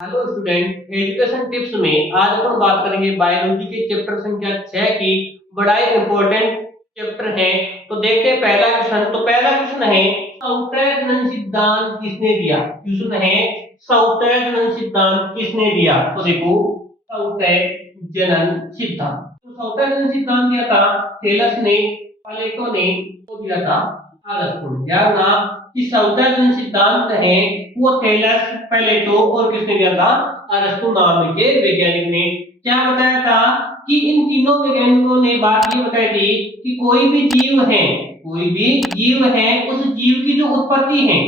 Hello student, education tips में आज अपन बात करेंगे बायोलॉजी के चैप्टर संख्या 6 की। बड़ा ही इंपॉर्टेंट चैप्टर है। तो देखते हैं पहला क्वेश्चन। तो पहला क्वेश्चन है, सौतेर जनन सिद्धांत किसने दिया। क्वेश्चन है, सौतेर जनन सिद्धांत किसने दिया। तो देखो, सौतेर जनन सिद्धांत, तो सौतेर जनन सिद्धांत दिया था थेलस ने, प्लेटो ने, तो दिया था अरस्तु ने। ध्यान रखना कि सौतेर जनन सिद्धांत है वो थेलस, प्लेटो और किसने दिया था, अरस्तु नाम के वैज्ञानिक ने। क्या बताया था कि इन तीनों वैज्ञानिकों ने बात ये बताई थी कि कोई भी जीव है, कोई भी जीव है, उस जीव की जो उत्पत्ति है,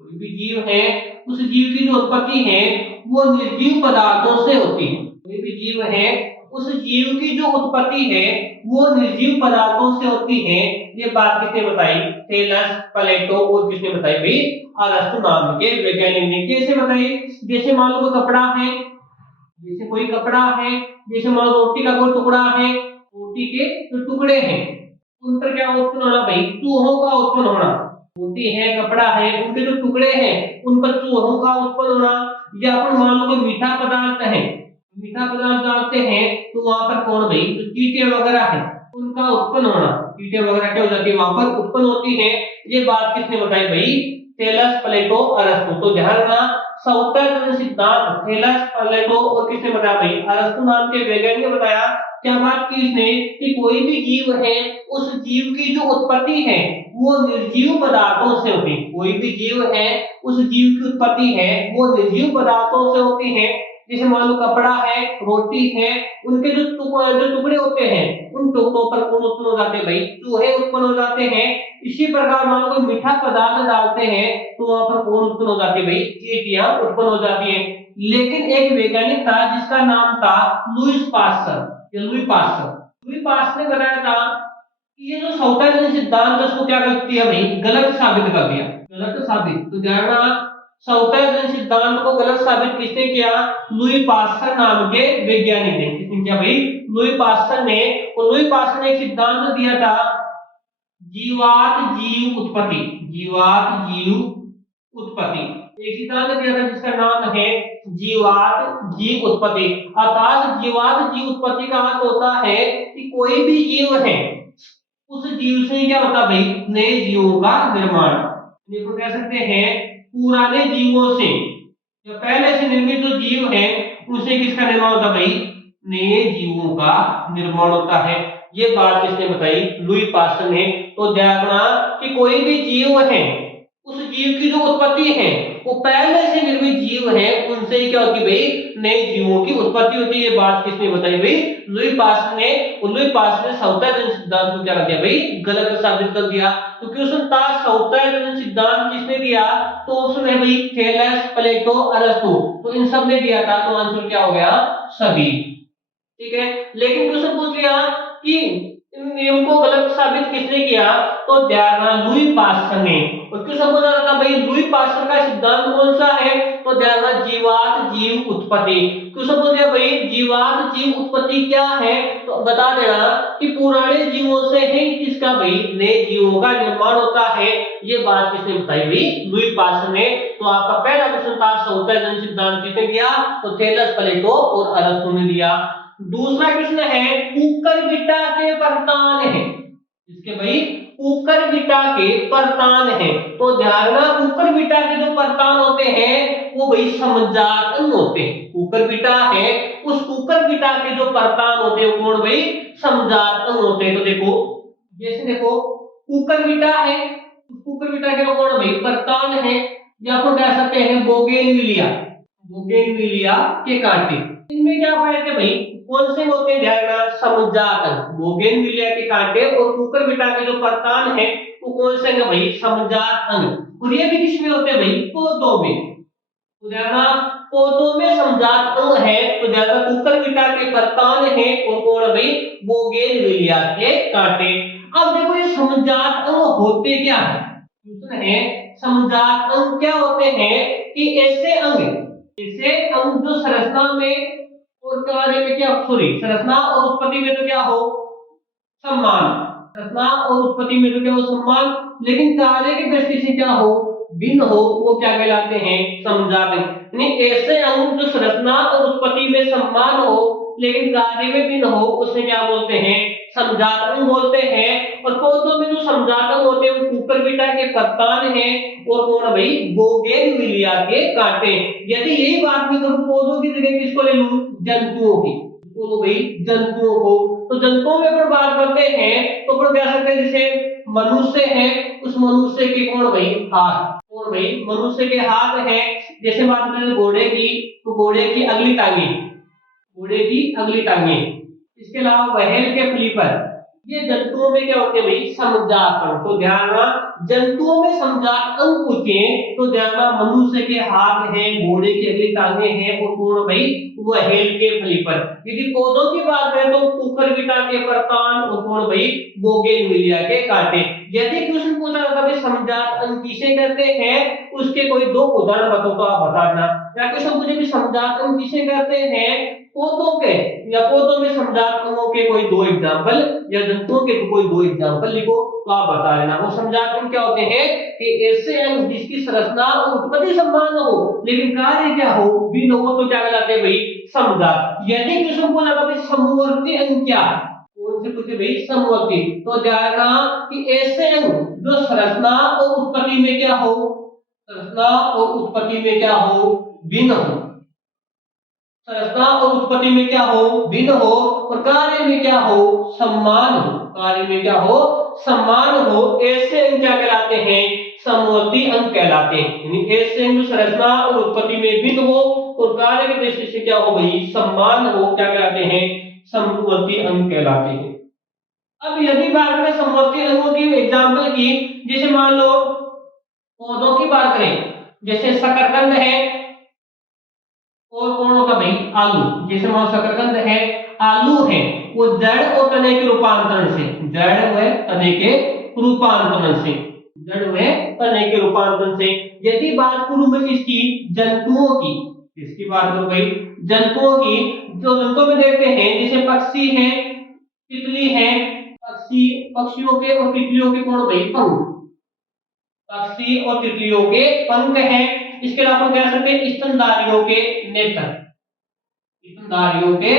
कोई भी जीव है, उस जीव की जो उत्पत्ति है वो निर्जीव पदार्थों से होती है। कोई भी जीव है, उस जीव की जो उत्पत्ति है वो निर्जीव पदार्थों से होती है। ये बात किसने बताई, थेलस, प्लेटो और किसने बताई भाई, अरस्तु नाम के वैज्ञानिक ने। कैसे बताई, जैसे मान लो कोई कपड़ा है, जैसे कोई कपड़ा है, जैसे मान लो रोटी का कोई टुकड़ा है, रोटी के जो टुकड़े हैं उन पर क्या उत्पन्न होना भाई, चूहों का उत्पन्न होना। रोटी है, कपड़ा है, उनके जो टुकड़े हैं उन पर चूहों का उत्पन्न होना। या अपन मान लो कोई मीठा पदार्थ है, मीठा पदार्थ डालते हैं तो वहां पर कौन भाई, जो कीटे वगैरह है उनका उत्पन्न होना, कीटे वगैरह क्या हो जाती है वहां पर उत्पन्न होती है। ये बात किसने बताई भाई, थेलस, प्लेटो, अरस्तु। तो ध्यान रखना, सौतेर जनन सिद्धांत थेलस, प्लेटो और किसने बताया भाई, अरस्तु नाम के वैज्ञानिक ने बताया। क्या बात की इसने कि कोई भी जीव है, उस जीव की जो उत्पत्ति है वो निर्जीव पदार्थों से होती है। कोई भी जीव है, उस जीव की उत्पत्ति है वो निर्जीव पदार्थों से होती है। जैसे मान लो कपड़ा है, रोटी है, उनके जो टुकड़े होते हैं उन टुकड़ों पर कौन उत्पन्न हो जाते हैं भाई, चूहे उत्पन्न हो जाते हैं। इसी प्रकार मान लो कोई मीठा पदार्थ डालते हैं तो वहां पर कौन उत्पन्न हो जाती है भाई, चींटियां उत्पन्न हो जाती है। लेकिन एक वैज्ञानिक था जिसका नाम था लुईस पास्चर, या लुई पास्चर। लुई पास्चर ने बताया था कि ये जो सौतेर जनन सिद्धांत है उसको क्या कर दिया भाई, गलत साबित कर दिया, गलत साबित। तो ध्यान रखना, सौतेर जनन सिद्धांत को गलत साबित किसने किया, लुई पास्चर नाम के वैज्ञानिक ने। किसने किया भाई, लुई पास्चर ने। और लुई पास्चर ने एक सिद्धांत दिया था, जीवात जीव उत्पत्ति, जीवात जीव उत्पत्ति। एक सिद्धांत दिया था जिसका नाम है जीवात जीव उत्पत्ति। अर्थात जीवात जीव उत्पत्ति का अर्थ होता है कि कोई भी जीव है, उस जीव से क्या होता है भाई, नए जीवों का निर्माण। देखो कह सकते हैं पुराने जीवों से, जो पहले से निर्मित जो जीव है उनसे किसका निर्माण होता है भाई, नए जीवों का निर्माण होता है। ये बात किसने बताई, लुई पास्चर ने। तो ध्यान रखना कि कोई भी जीव है, उस जीव की जो उत्पत्ति है वो पहले से निर्मित जीव है उनसे ही क्या होती है भाई, नए जीवों की उत्पत्ति होती है। ये बात किसने बताई भाई, लुई पास्चर ने। और लुई पास्चर ने सौतेर जनन सिद्धांत को क्या कर दिया भाई, गलत साबित कर दिया। तो क्वेश्चन था सौतेर जनन सिद्धांत किसने दिया, तो ऑप्शन है भाई थेलस, प्लेटो, अरस्तु। तो इन सब ने दिया था, तो आंसर क्या हो गया, सभी। ठीक है, लेकिन क्वेश्चन पूछ लिया कि इन नियम को गलत साबित किसने किया, तो ध्यान रखना लुई पास्चर ने। और क्वेश्चन पूछा था भाई लुई पास्चर का सिद्धांत कौन सा है, तो ध्यान रखना जीवात जीव उत्पत्ति। क्वेश्चन पूछ लिया भाई जीवात जीव उत्पत्ति क्या है, तो बता देना कि पुराने जीवों से ही किसका भाई, नए जीवों का निर्माण होता है। ये बात किसने बताई भाई, लुई पास्चर ने। तो आपका पहला क्वेश्चन था सौतेर जनन सिद्धांत किसने दिया, तो थेलस, प्लेटो और अरस्तु ने दिया। दूसरा क्वेश्चन है, कुकर बिटा के परतान है, इसके भाई कुकर बिटा के परतान है। तो ध्यान रखना, कुकर बिटा के जो परतान होते हैं वो भाई समजात अंग होते हैं। कुकर बिटा है, उस कुकर बिटा के जो परतान होते हैं वो कौन भाई, समजात अंग होते हैं। तो देखो, जैसे देखो कुकर बिटा है, कुकर बिटा के जो कौन भाई, परतान है। या तो कह सकते हैं बोगेनविलिया, बोगेनविलिया के कांटे। इनमें क्या पाए थे भाई, कौन से होते हैं, ध्यान रखना समजात अंग। बोगेनविलिया के कांटे और कुकुरबिटा के जो परतान है वो कौन से अंग भाई, समजात अंग। और ये भी किसमें होते हैं भाई, पौधों में। तो ध्यान रखना, पौधों में समजात अंग है। तो ध्यान रखना, कुकुरबिटा के परतान है और कौन है भाई, बोगेनविलिया के कांटे। अब देखो ये समजात अंग होते क्या है, क्वेश्चन है समजात अंग क्या होते हैं, कि ऐसे अंग, ऐसे अंग जो संरचना में और कार्य में क्या, सॉरी संरचना और उत्पत्ति में तो क्या हो समान, संरचना और उत्पत्ति में तो क्या हो समान, लेकिन कार्य की दृष्टि से क्या हो भिन्न हो वो क्या कहलाते हैं, समजात अंग। यानी ऐसे अंग जो संरचना और उत्पत्ति में समान हो लेकिन कार्य में भिन्न हो उसे क्या बोलते हैं, समजात अंग बोलते हैं। और पौधों में जो समजात अंग होते हैं वो कुकुरबिटा के पत्तान है और कौन है भाई, बोगेनविलिया के कांटे। यदि यही बात मैं करूं पौधों की जगह किसको ले लूं, जंतुओं की, तो भाई जंतुओं को, तो जंतुओं में अगर बात करते हैं तो अपन कह सकते हैं जैसे मनुष्य है, उस मनुष्य के कौन भाई, हाथ, कौन भाई, मनुष्य के हाथ है। जैसे बात करें घोड़े की, तो घोड़े की अगली टांगे, घोड़े की अगली टांगे। इसके अलावा व्हेल के फ्लीपर, ये जंतुओं में क्या होते हैं भाई, समजात अंग। तो ध्यान रखना जंतुओं में समजात अंग पूछे तो ध्यान रखना मनुष्य के हाथ हैं, घोड़े की अगली टांगे हैं और कौन भाई, व्हेल के फ्लीपर। यदि पौधों की बात करें तो कुकुरबिटा के परतान और कौन भाई, बोगेनविलिया के कांटे। यदि क्वेश्चन पूछा जाता है समजात अंग किसे कहते हैं, उसके कोई दो उदाहरण बताओ तो आप बताना। या क्वेश्चन पूछे भी समजात अंग किसे कहते हैं, पौधों के, या पौधों में समजात अंगों के कोई दो एग्जांपल, या जंतुओं के कोई दो एग्जांपल लिखो तो आप बता देना। वो समजात अंग क्या होते हैं कि ऐसे अंग जिसकी संरचना और उत्पत्ति समान हो लेकिन कार्य क्या हो, भिन्न हो तो क्या कहलाते हैं भाई, समजात। यदि क्वेश्चन पूछा जाता है समवर्ती अंग क्या, कौन से पूछे भाई, समवर्ती, तो जाएगा कि ऐसे अंग जो संरचना और उत्पत्ति में क्या हो, संरचना और उत्पत्ति में क्या हो, भिन्न हो, संरचना और उत्पत्ति में क्या हो, भिन्न हो, और कार्य में क्या हो, समान हो, कार्य में क्या हो, समान हो, ऐसे अंग क्या कहलाते हैं, समवर्ती अंग कहलाते हैं। यानी ऐसे अंग संरचना और उत्पत्ति में भिन्न हो और कार्य की दृष्टि से क्या हो भाई, समान हो, क्या कहलाते हैं, समवर्ती अंग कहलाते हैं। अब यदि बात करें समवर्ती अंगों की एग्जाम्पल की, जैसे मान लो पौधों की बात करें, जैसे शकरकंद है और कौन होता भाई, आलू। जैसे मान शकरकंद है, आलू है, वो जड़ और तने के रूपांतरण से, जड़ व तने के रूपांतरण से, जड़ व तने के रूपांतरण से। यदि बात करूं मैं किसकी, जंतुओं की, किसकी बात करूं भाई, जंतुओं की, जो जंतुओं में देखते हैं जैसे पक्षी है, तितली है, पक्षी, पक्षियों के और तितलियों के कौन भाई, पंख, पक्षी और तितलियों के पंख हैं। इसके अलावा हम कह सकते हैं स्तनधारियों के नेत्र, स्तनधारियों के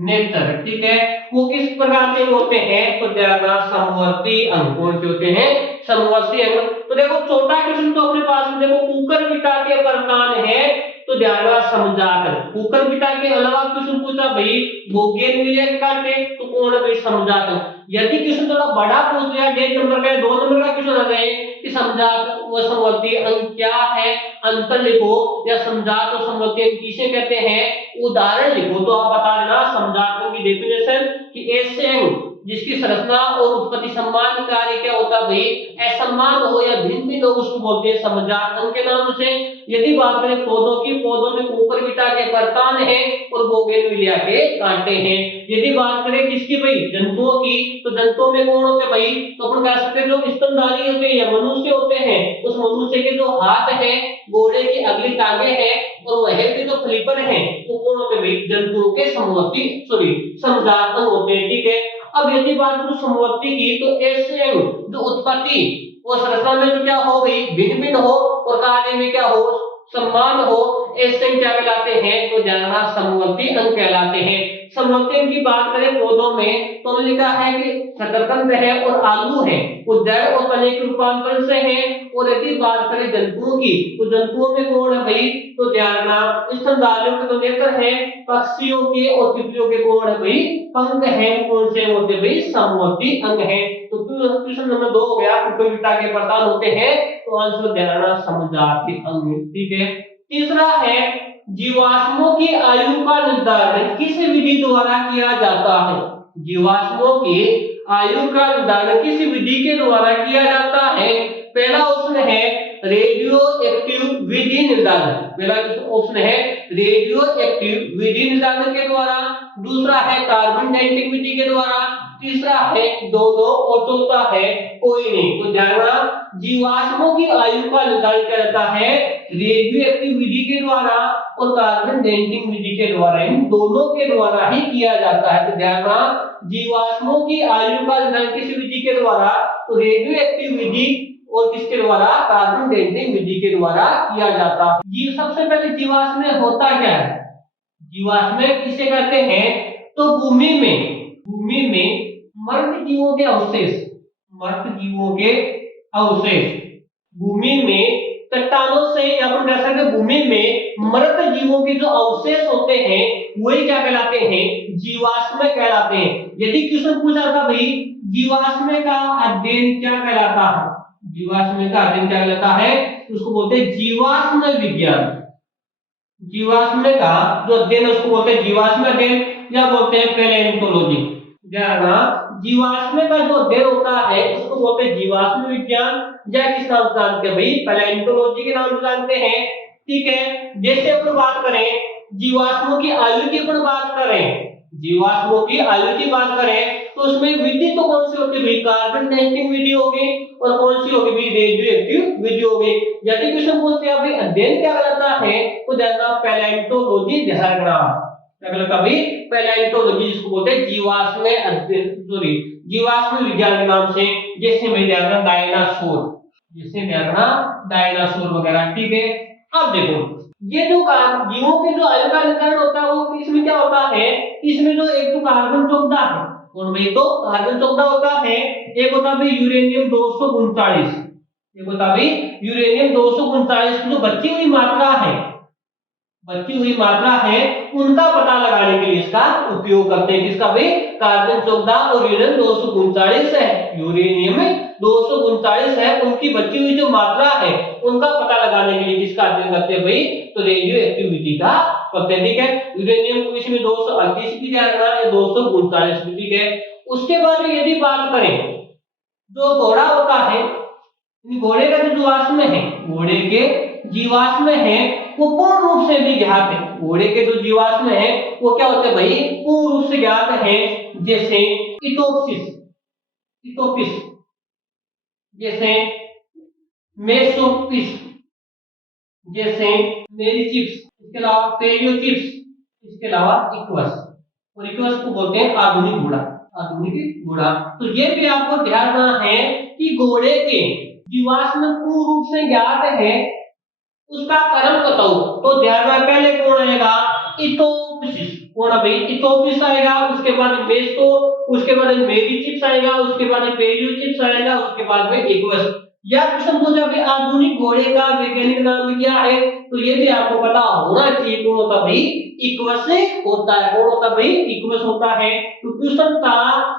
नेत्र, ठीक है। वो किस प्रकार के होते हैं, तो ज्यादा समवर्ती अंग। कौन से होते हैं, समवर्ती अंग। तो देखो छोटा क्वेश्चन तो अपने पास में देखो कुकुरबिटा के परकान है, तो ध्यान समझात अंग। कुकुरबिटा के अलावा क्वेश्चन पूछा भाई बोगेनविलिया के कांटे, तो कौन है भाई, समझात अंग। यदि क्वेश्चन थोड़ा बड़ा पूछ लिया, 1.5 नंबर का 2 नंबर का क्वेश्चन आ जाए कि समझात व समवर्ती अंग क्या है, अंतर लिखो, या समझात और समवर्ती अंग किसे कहते हैं, उदाहरण लिखो तो आप बता देना। समझात अंग की डेफिनेशन कि ऐसे अंग जिसकी संरचना और उत्पत्ति समान कार्य क्या होता है भाई, असमान हो या भिन्न भिन्न हो उसको बोलते हैं समझात अंग के नाम से। यदि बात करें पौधों की, पौधों में कुकुरबिटा के परतान है और बोगेनविलिया के कांटे हैं। यदि बात करें किसकी भाई, जंतुओं की, तो जंतुओं में कौन होते हैं भाई, तो अपन कह सकते हैं जो स्तनधारी होते हैं या मनुष्य होते हैं, उस मनुष्य के जो हाथ है, घोड़े की अगली टांगे हैं और व्हेल के जो फ्लीपर हैं वो कौन होते हैं भाई, जंतुओं के समवर्ती, सॉरी समजात अंग होते हैं, ठीक है। अब यदि बात करूं समवर्ती की, तो ऐसे अंग जो उत्पत्ति और संरचना में जो क्या हो गई, भिन्न भिन्न हो और कार्य में क्या हो, समान हो, ऐसे अंग क्या कहलाते हैं, तो जानना समवर्ती अंग कहलाते हैं। समवर्ती अंग की बात करें पौधों में, तो हमने लिखा है कि शकरकंद है और आलू है, वो जड़ और तने के रूपांतरण से है। और यदि बात करें जंतुओं की, तो जंतुओं में कौन है भाई, तो जानना स्तनधारियों के तो नेत्र है, पक्षियों के और तितलियों के कौन है भाई, पंख है। कौन से होते भाई, समवर्ती अंग है। तो क्वेश्चन नंबर 2 हो गया, कुकुरबिटा के प्रकार होते हैं, तो आंसर देना समजाती अंग, ठीक है। तीसरा है जीवाश्मों की आयु का निर्धारण किस विधि द्वारा किया जाता है। जीवाश्मों की आयु का निर्धारण किस विधि के द्वारा किया जाता है। पहला ऑप्शन है रेडियो एक्टिव विधि निर्धारण, पहला ऑप्शन है रेडियो एक्टिव विधि निर्धारण के द्वारा, दूसरा है कार्बन डेटिंग विधि के द्वारा, तीसरा है दोनों और चौथा है कोई नहीं। तो जानना जीवाश्मों की आयु का निर्धारण किया जाता है रेडियो एक्टिव विधि के द्वारा और कार्बन डेटिंग विधि के द्वारा, इन दोनों के द्वारा ही किया जाता है। तो जानना जीवाश्मों की आयु का निर्धारण किस विधि के द्वारा, तो रेडियो एक्टिव विधि और किसके द्वारा, कार्बन डेटिंग विधि के द्वारा किया जाता है। जी सबसे पहले जीवाश्म में होता क्या है, जीवाश्म किसे कहते हैं, तो भूमि में मृत जीवों के अवशेष, मृत जीवों के अवशेष भूमि में चट्टानों से या फिर कह सकते हैं भूमि में मृत जीवों के जो अवशेष होते हैं वही क्या कहलाते हैं, जीवाश्म कहलाते हैं। यदि क्वेश्चन पूछा था भाई जीवाश्म का अध्ययन क्या कहलाता है, जीवाश्म का अध्ययन क्या कहलाता है, उसको बोलते हैं जीवाश्म विज्ञान। जीवाश्म का जो अध्ययन है उसको बोलते हैं जीवाश्म अध्ययन या बोलते हैं पैलेंटोलॉजी। जीवाश्म का जो अध्ययन होता है उसको बोलते हैं जीवाश्म विज्ञान या किस नाम से जानते हैं भाई, पैलेंटोलॉजी के नाम से जानते हैं। ठीक है, जैसे अपन बात करें जीवाश्मों की आयु की अपन बात करें, जीवाश्मों की आयु की बात करें तो उसमें विधि तो कौन सी होती है भाई, कार्बन डेटिंग विधि होगी और कौन सी होगी भाई, रेडियो एक्टिव विधि होगी। यदि क्वेश्चन पूछते हैं भाई अध्ययन क्या कहलाता है तो दैट पैलेंटोलॉजी ध्यान रखना, क्या कहलाता भाई, पैलेंटोलॉजी जिसको बोलते हैं जीवाश्म अध्ययन, सॉरी जीवाश्म विज्ञान के नाम से। जैसे भाई डायनासोर, जैसे डायनासोर वगैरह। ठीक है, अब देखो ये जो जीवों के जो आयु का निर्धारण होता है वो इसमें क्या होता है, इसमें जो एक तो कार्बन 14 है और भाई तो कार्बन 14 होता है, एक होता है यूरेनियम 239, एक होता है यूरेनियम 239 की जो बची हुई मात्रा है, बची हुई मात्रा है उनका पता लगाने के लिए इसका उपयोग करते हैं। किसका भाई, कार्बन 14 और यूरेनियम 239 है, यूरेनियम 239 है, उनकी बची हुई जो मात्रा है उनका पता लगाने के लिए किसका अध्ययन करते हैं भाई, तो रेडियो एक्टिविटी का करते हैं। ठीक है, यूरेनियम को इसमें 238 भी ध्यान रखना है, 239 भी। ठीक है, उसके बाद यदि बात करें जो घोड़ा होता है, घोड़े का जो जीवाश्म है, घोड़े के जीवाश्म है वो पूर्ण रूप से भी ज्ञात है, घोड़े के जो जीवाश्म है वो क्या होते हैं भाई, पूर्ण रूप से ज्ञात है। जैसे इटोप्सिस, इटोपिस, जैसे मेसोपिस, जैसे मेरिचिप्स, इसके अलावा पेलियोचिप्स, इसके अलावा इक्वस, और इक्वस को बोलते हैं आधुनिक घोड़ा, आधुनिक घोड़ा। तो ये भी आपको ध्यान रखना है कि घोड़े के जीवाश्म पूर्ण रूप से ज्ञात है, उसका क्रम बताओ तो ध्यान में पहले कौन आएगा, इटोप्सिस, कौन भाई, इटोप्सिस आएगा, उसके बाद मेसो, उसके बाद मेरिचिप्स आएगा, उसके बाद पेलियोचिप्स आएगा, उसके बाद में इक्वस। या क्वेश्चन पूछा भाई आधुनिक घोड़े का वैज्ञानिक नाम क्या है, तो ये भी आपको पता होना चाहिए, कौन होता भाई, इक्वस होता है, कौन होता भाई, इक्वस होता है। तो क्वेश्चन था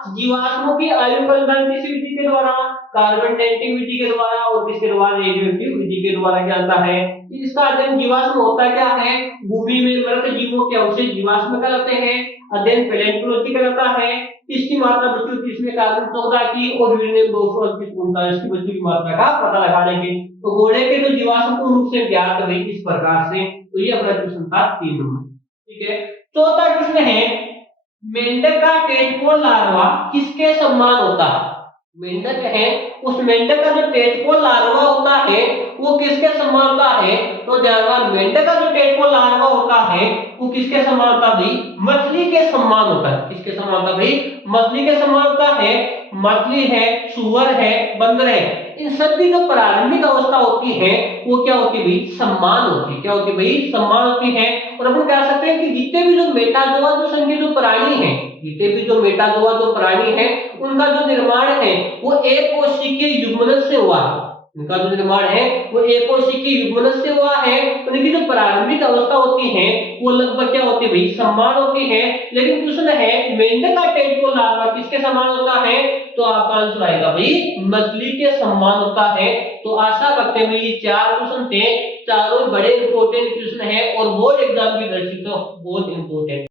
जीवाश्मों की आयु का निर्धारण किस विधि के द्वारा, कार्बन डेटिंग विधि के द्वारा और किसके द्वारा, रेडियोएक्टिव विधि के द्वारा जानता है। इसका अध्ययन जीवाश्म होता क्या है, भूमि में मृत जीवों के अवशेष जीवाश्म कहलाते हैं, अध्ययन पैलेंटोलॉजी कहलाता है। इसकी मात्रा बची हुई इसमें कार्बन 14 की और यूरेनियम 238 की बची हुई मात्रा का पता लगाने के। तो घोड़े के जो जीवाश्म पूर्ण रूप से ज्ञात है इस प्रकार से। तो ये अपना क्वेश्चन था 3 नंबर। ठीक है, चौथा क्वेश्चन है मेंढक का टेटपोल लार्वा किसके समान होता है, मेंढक है उस मेंढक का जो टेटपोल लार्वा होता है वो किसके समान होता है, तो ध्यान, मेंढक का जो टेटपोल लार्वा होता है वो किसके समान होता है भाई, मछली के समान होता है। किसके समान होता है भाई, मछली के समान होता है। मछली है, सुअर है, बंदर है, इन सभी जो प्रारंभिक अवस्था होती है वो क्या होती है भाई, सम्मान होती है। क्या होती है भाई, सम्मान होती है। और अपन कह सकते हैं कि जितने भी जो मेटाजोआ जो संघीय जो प्राणी है, जितने भी जो मेटाजोआ जो प्राणी है उनका जो निर्माण है वो एकोशिकीय युग्मनज से हुआ है, उनका जो निर्माण है वो एकोशिकीय युग्मनज से हुआ है। उनकी जो प्रारंभिक अवस्था होती है वो लगभग क्या होती है भाई, समान होती है। लेकिन क्वेश्चन है मेंढक का टेटपोल लार्वा किसके समान होता है, तो आपका आंसर आएगा भाई मछली के समान होता है। तो आशा करते हैं ये 4 क्वेश्चन थे, चारों बड़े इंपॉर्टेंट क्वेश्चन है और बोर्ड एग्जाम की दृष्टि से बहुत इंपॉर्टेंट।